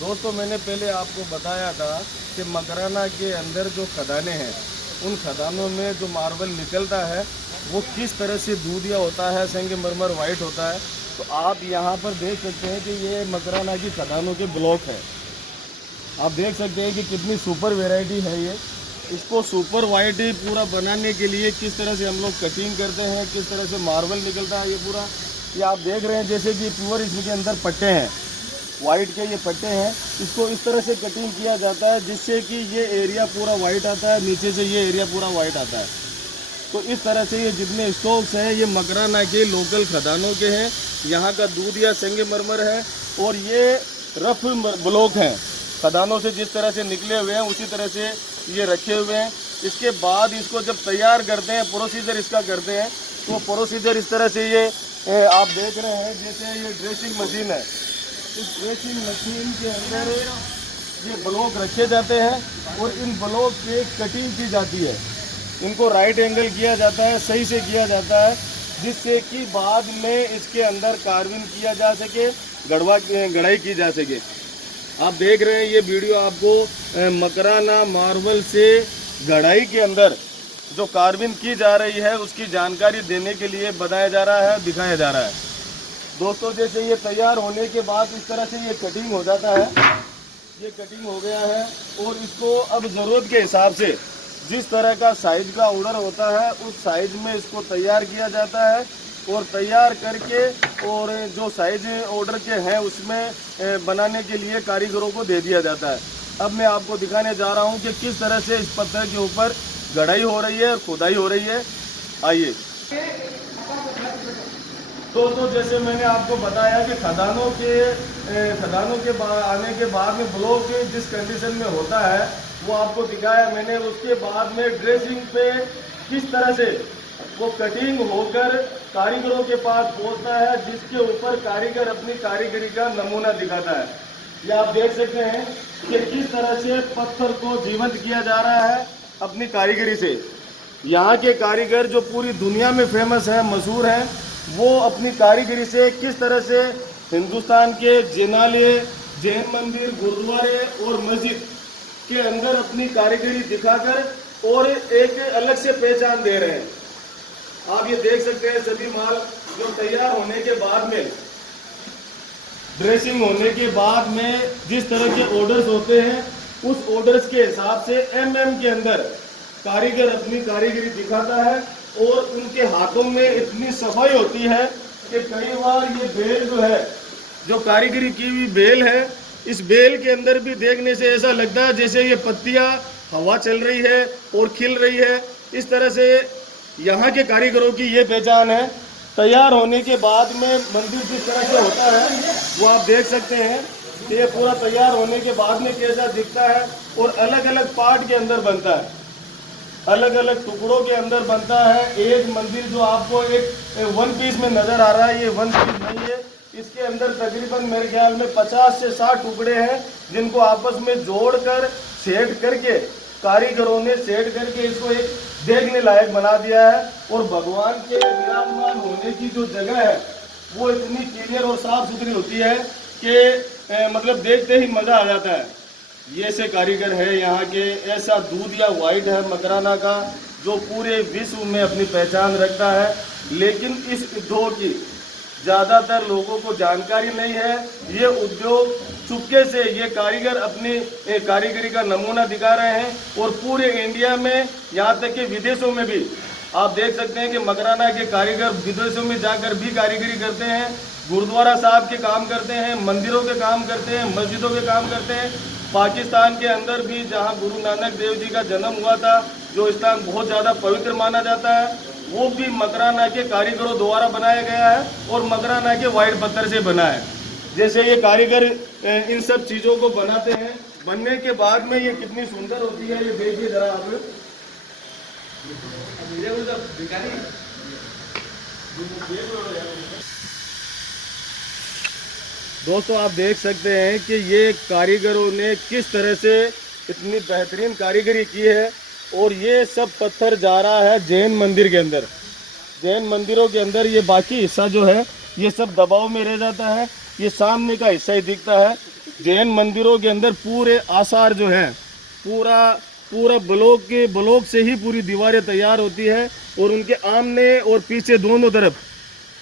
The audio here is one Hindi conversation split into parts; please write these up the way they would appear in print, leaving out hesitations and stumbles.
दोस्तों मैंने पहले आपको बताया था कि मकराना के अंदर जो खदानें हैं उन खदानों में जो मार्बल निकलता है वो किस तरह से दूधिया होता है, संगमरमर वाइट होता है। तो आप यहाँ पर देख सकते हैं कि ये मकराना की खदानों के ब्लॉक हैं। आप देख सकते हैं कि कितनी सुपर वैरायटी है ये। इसको सुपर वाइट पूरा बनाने के लिए किस तरह से हम लोग कटिंग करते हैं, किस तरह से मार्बल निकलता है ये पूरा, ये आप देख रहे हैं। जैसे कि प्योर इसके अंदर पट्टे हैं, वाइट के ये पट्टे हैं, इसको इस तरह से कटिंग किया जाता है जिससे कि ये एरिया पूरा वाइट आता है, नीचे से ये एरिया पूरा वाइट आता है। तो इस तरह से ये जितने स्टॉक्स हैं ये मकराना के लोकल खदानों के हैं। यहाँ का दूध या संगमरमर है और ये रफ ब्लॉक हैं, खदानों से जिस तरह से निकले हुए हैं उसी तरह से ये रखे हुए हैं। इसके बाद इसको जब तैयार करते हैं, प्रोसीजर इसका करते हैं, तो प्रोसीजर इस तरह से ये आप देख रहे हैं। जैसे ये ड्रेसिंग मशीन है, इस ड्रेसिंग मशीन के अंदर ये ब्लॉक रखे जाते हैं और इन ब्लॉक पे कटिंग की जाती है। इनको राइट एंगल किया जाता है, सही से किया जाता है, जिससे कि बाद में इसके अंदर कार्विंग किया जा सके, गढ़ाई की जा सके। आप देख रहे हैं ये वीडियो आपको मकराना मार्बल से गढ़ाई के अंदर जो कार्विंग की जा रही है उसकी जानकारी देने के लिए बताया जा रहा है, दिखाया जा रहा है। दोस्तों जैसे ये तैयार होने के बाद इस तरह से ये कटिंग हो जाता है, ये कटिंग हो गया है और इसको अब ज़रूरत के हिसाब से जिस तरह का साइज का ऑर्डर होता है उस साइज में इसको तैयार किया जाता है और तैयार करके और जो साइज ऑर्डर के हैं उसमें बनाने के लिए कारीगरों को दे दिया जाता है। अब मैं आपको दिखाने जा रहा हूं कि किस तरह से इस पत्थर के ऊपर गढ़ाई हो रही है और खुदाई हो रही है। आइए दोस्तों, जैसे मैंने आपको बताया कि खदानों के आने के बाद में ब्लॉक जिस कंडीशन में होता है वो आपको दिखाया मैंने। उसके बाद में ड्रेसिंग पे किस तरह से वो कटिंग होकर कारीगरों के पास पहुंचता है, जिसके ऊपर कारीगर अपनी कारीगरी का नमूना दिखाता है। ये आप देख सकते हैं कि किस तरह से पत्थर को जीवंत किया जा रहा है अपनी कारीगरी से। यहाँ के कारीगर जो पूरी दुनिया में फेमस है, मशहूर हैं, वो अपनी कारीगरी से किस तरह से हिंदुस्तान के जिनालय, जैन मंदिर, गुरुद्वारे और मस्जिद के अंदर अपनी कारीगरी दिखाकर और एक अलग से पहचान दे रहे हैं। आप ये देख सकते हैं सभी माल जो तैयार होने के बाद में, ड्रेसिंग होने के बाद में जिस तरह के ऑर्डर्स होते हैं उस ऑर्डर्स के हिसाब से के अंदर कारीगर अपनी कारीगरी दिखाता है और उनके हाथों में इतनी सफाई होती है कि कई बार ये बेल जो है, जो कारीगरी की हुई बेल है, इस बेल के अंदर भी देखने से ऐसा लगता है जैसे ये पत्तियां हवा चल रही है और खिल रही है। इस तरह से यहाँ के कारीगरों की ये पहचान है। तैयार होने के बाद में मंदिर जिस तरह से होता है वो आप देख सकते हैं कि ये पूरा तैयार होने के बाद में कैसा दिखता है और अलग अलग पार्ट के अंदर बनता है, अलग अलग टुकड़ों के अंदर बनता है। एक मंदिर जो आपको एक वन पीस में नजर आ रहा है, ये वन पीस नहीं है। इसके अंदर तकरीबन मेरे ख्याल में 50 से 60 टुकड़े हैं जिनको आपस में जोड़कर सेट करके कारीगरों ने सेट करके इसको एक देखने लायक बना दिया है। और भगवान के विराजमान होने की जो जगह है वो इतनी क्लियर और साफ सुथरी होती है कि मतलब देखते ही मजा आ जाता है। ये से कारीगर है यहाँ के। ऐसा दूध या वाइट है मकराना का जो पूरे विश्व में अपनी पहचान रखता है, लेकिन इस उद्योग की ज़्यादातर लोगों को जानकारी नहीं है। ये उद्योग चुपके से ये कारीगर अपनी कारीगरी का नमूना दिखा रहे हैं और पूरे इंडिया में, यहाँ तक कि विदेशों में भी आप देख सकते हैं कि मकराना के कारीगर विदेशों में जाकर भी कारीगरी करते हैं, गुरुद्वारा साहब के काम करते हैं, मंदिरों के काम करते हैं, मस्जिदों के काम करते हैं। पाकिस्तान के अंदर भी जहाँ गुरु नानक देव जी का जन्म हुआ था, जो स्थान बहुत ज़्यादा पवित्र माना जाता है, वो भी मकराना के कारीगरों द्वारा बनाया गया है और मकराना के वाइट पत्थर से बना है। जैसे ये कारीगर इन सब चीज़ों को बनाते हैं, बनने के बाद में ये कितनी सुंदर होती है, ये देखिए जरा आप। दोस्तों आप देख सकते हैं कि ये कारीगरों ने किस तरह से इतनी बेहतरीन कारीगरी की है। और ये सब पत्थर जा रहा है जैन मंदिर के अंदर। जैन मंदिरों के अंदर ये बाकी हिस्सा जो है ये सब दबाव में रह जाता है, ये सामने का हिस्सा ही दिखता है। जैन मंदिरों के अंदर पूरे आसार जो हैं, पूरा ब्लॉक से ही पूरी दीवारें तैयार होती है और उनके आमने और पीछे दोनों तरफ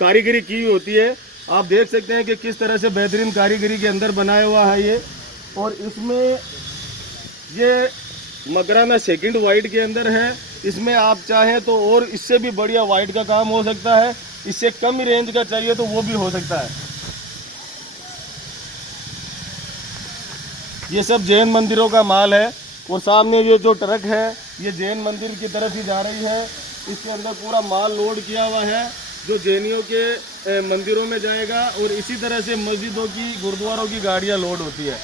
कारीगरी की हुई होती है। आप देख सकते हैं कि किस तरह से बेहतरीन कारीगरी के अंदर बनाया हुआ है ये। और इसमें ये मकराना सेकंड वाइट के अंदर है। इसमें आप चाहें तो और इससे भी बढ़िया वाइट का काम हो सकता है, इससे कम रेंज का चाहिए तो वो भी हो सकता है। ये सब जैन मंदिरों का माल है। और सामने ये जो ट्रक है ये जैन मंदिर की तरफ ही जा रही है। इसके अंदर पूरा माल लोड किया हुआ है जो जैनियों के मंदिरों में जाएगा। और इसी तरह से मस्जिदों की, गुरुद्वारों की गाड़ियाँ लोड होती है।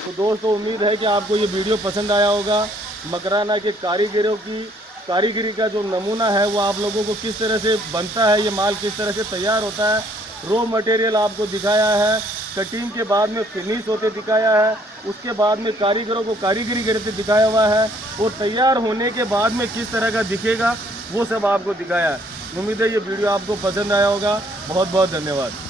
तो दोस्तों, उम्मीद है कि आपको ये वीडियो पसंद आया होगा। मकराना के कारीगरों की कारीगरी का जो नमूना है वो आप लोगों को किस तरह से बनता है, ये माल किस तरह से तैयार होता है, रॉ मटेरियल आपको दिखाया है, कटिंग के बाद में फिनिश होते दिखाया है, उसके बाद में कारीगरों को कारीगरी करते दिखाया हुआ है, और तैयार होने के बाद में किस तरह का दिखेगा वो सब आपको दिखाया है। उम्मीद है ये वीडियो आपको पसंद आया होगा। बहुत बहुत धन्यवाद।